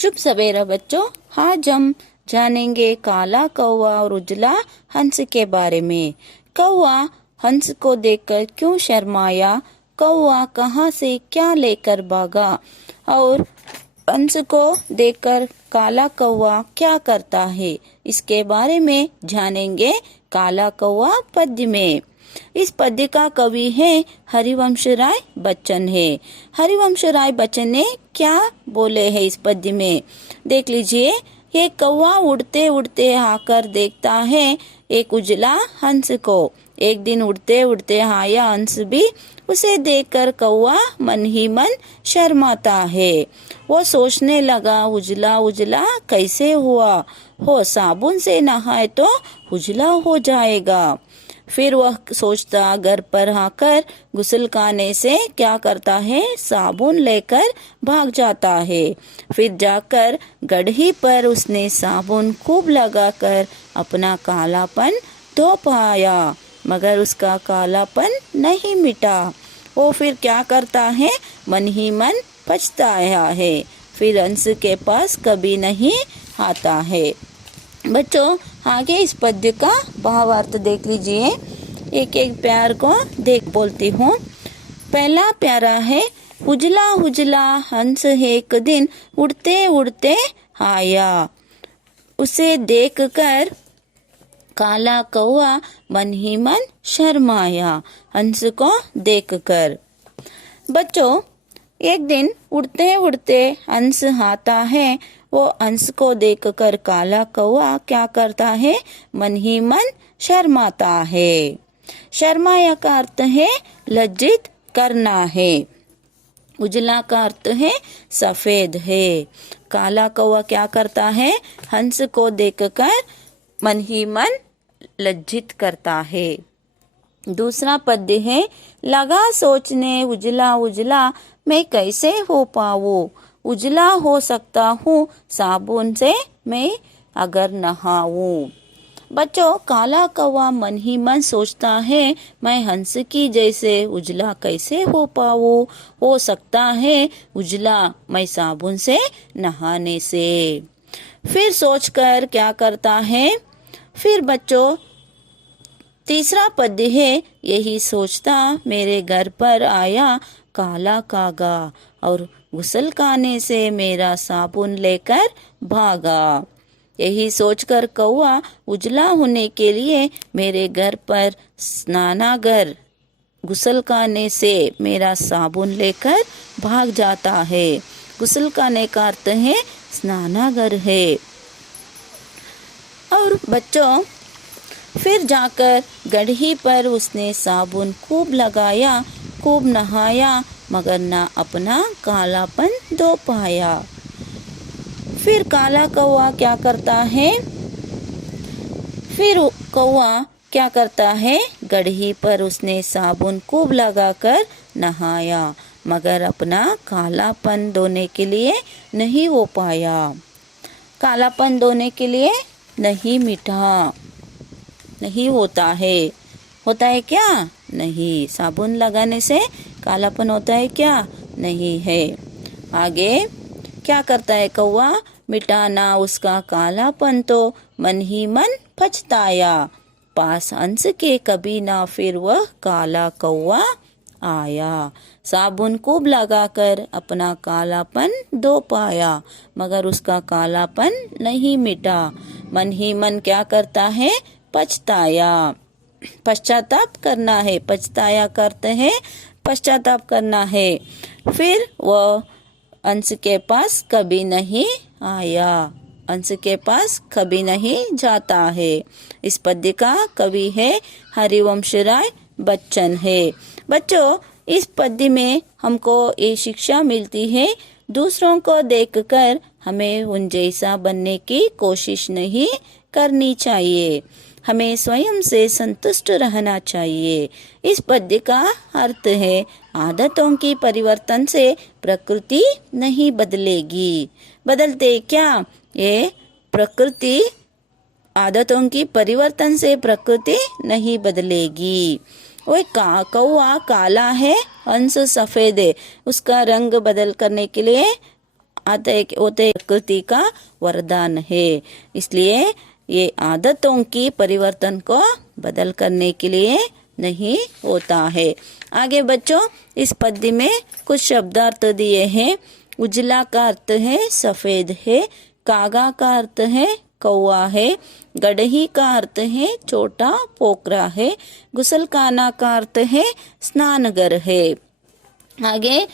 शुभ सवेरा बच्चों। आज हम जानेंगे काला कौवा और उजला हंस के बारे में। कौवा हंस को देखकर क्यों शर्माया, कौवा कहाँ से क्या लेकर भागा और हंस को देखकर काला कौवा क्या करता है, इसके बारे में जानेंगे काला कौवा पद्य में। इस पद्य का कवि है हरिवंश राय बच्चन है। हरिवंश राय बच्चन ने क्या बोले हैं इस पद्य में, देख लीजिए। ये कौवा उड़ते उड़ते आकर देखता है एक उजला हंस को। एक दिन उड़ते उड़ते आया हंस भी, उसे देखकर कौवा मन ही मन शर्माता है। वो सोचने लगा उजला उजला कैसे हुआ, हो साबुन से नहाए तो उजला हो जाएगा। फिर वह सोचता घर पर आकर गुस्ल खाने से क्या करता है, साबुन लेकर भाग जाता है। फिर जाकर गड्ढी पर उसने साबुन खूब लगाकर अपना कालापन धो पाया, मगर उसका कालापन नहीं मिटा। वो फिर क्या करता है, मन ही मन पछताया है। फिर हंस के पास कभी नहीं आता है। बच्चों, आगे इस पद्य का भावार्थ देख लीजिए। एक एक प्यार को देख बोलती हूँ। पहला प्यारा है, उजला उजला हंस एक दिन उड़ते उड़ते आया, उसे देखकर काला कौवा मन ही मन शर्माया हंस को देखकर। बच्चों, एक दिन उड़ते उड़ते हंस आता है। वो हंस को देखकर काला कौवा क्या करता है, मन ही मन शर्माता है। शर्माया का अर्थ है लज्जित करना है। उजला का अर्थ है सफेद है। काला कौवा क्या करता है, हंस को देखकर मन ही मन लज्जित करता है। दूसरा पद्य है, लगा सोचने उजला उजला मैं कैसे हो पाऊं, उजला हो सकता हूँ साबुन से मैं अगर नहाऊं। बच्चों, काला कौवा मन ही मन सोचता है मैं हंस की जैसे उजला कैसे हो पाऊं, हो सकता है उजला मैं साबुन से नहाने से। फिर सोचकर क्या करता है, फिर बच्चों तीसरा पद्य है, यही सोचता मेरे घर पर आया काला कागा और गुस्ल खाने से मेरा साबुन लेकर भागा। यही सोचकर कौवा उजला होने के लिए मेरे घर पर स्नानागर गुस्ल खाने से मेरा साबुन लेकर भाग जाता है। गुस्ल खाने का अर्थ है स्नानागर है। और बच्चों, फिर जाकर गड्ढी पर उसने साबुन खूब लगाया, खूब नहाया, मगर ना अपना कालापन धो पाया। फिर काला कौवा क्या करता है, फिर कौवा क्या करता है, गड्ढी पर उसने साबुन खूब लगाकर नहाया, मगर अपना कालापन धोने के लिए नहीं हो पाया। कालापन धोने के लिए नहीं मिटा, नहीं होता है। होता है क्या? नहीं। साबुन लगाने से कालापन होता है क्या? नहीं है। आगे क्या करता है कौवा, मिटाना उसका कालापन तो मन ही मन पछताया, पास हंस के कभी ना फिर वह काला कौवा आया। साबुन खूब लगाकर अपना कालापन धो पाया, मगर उसका कालापन नहीं मिटा। मन ही मन क्या करता है, पछताया। पश्चाताप करना है, पछताया करते हैं पश्चाताप करना है। फिर वह हंस के पास कभी नहीं आया, हंस के पास कभी नहीं जाता है। इस पद्य का कवि है हरिवंश राय बच्चन है। बच्चों, इस पद्य में हमको ये शिक्षा मिलती है, दूसरों को देखकर हमें उन जैसा बनने की कोशिश नहीं करनी चाहिए, हमें स्वयं से संतुष्ट रहना चाहिए। इस पद्य का अर्थ है आदतों की परिवर्तन से प्रकृति नहीं बदलेगी। बदलते क्या? ये प्रकृति, आदतों की परिवर्तन से प्रकृति नहीं बदलेगी। वह कौवा काला है, हंस सफेद है, उसका रंग बदल करने के लिए आता है कि वो तो प्रकृति का वरदान है। इसलिए ये आदतों की परिवर्तन को बदल करने के लिए नहीं होता है। आगे बच्चों इस पद्य में कुछ शब्दार्थ दिए हैं। उजला का अर्थ है सफेद है, कागा का अर्थ है कौवा है, गड़ही का अर्थ है छोटा पोखरा है, गुसलखाना का अर्थ है स्नानघर है। आगे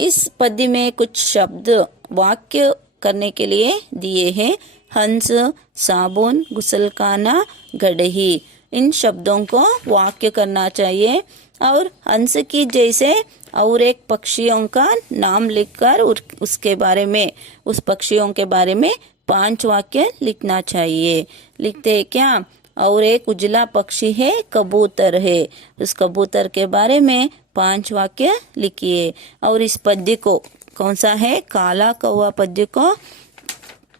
इस पद्य में कुछ शब्द वाक्य करने के लिए दिए हैं। हंस, साबुन, गुसलखाना, गड़ही, इन शब्दों को वाक्य करना चाहिए। और हंस की जैसे और एक पक्षियों का नाम लिखकर उसके बारे में, उस पक्षियों के बारे में 5 वाक्य लिखना चाहिए। लिखते हैं क्या? और एक उजला पक्षी है कबूतर है, उस कबूतर के बारे में 5 वाक्य लिखिए। और इस पद्य को कौन सा है? काला कौवा पद्य को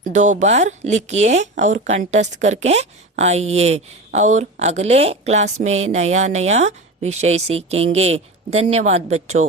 2 बार लिखिए और कंठस्थ करके आइए। और अगले क्लास में नया नया विषय सीखेंगे। धन्यवाद बच्चों।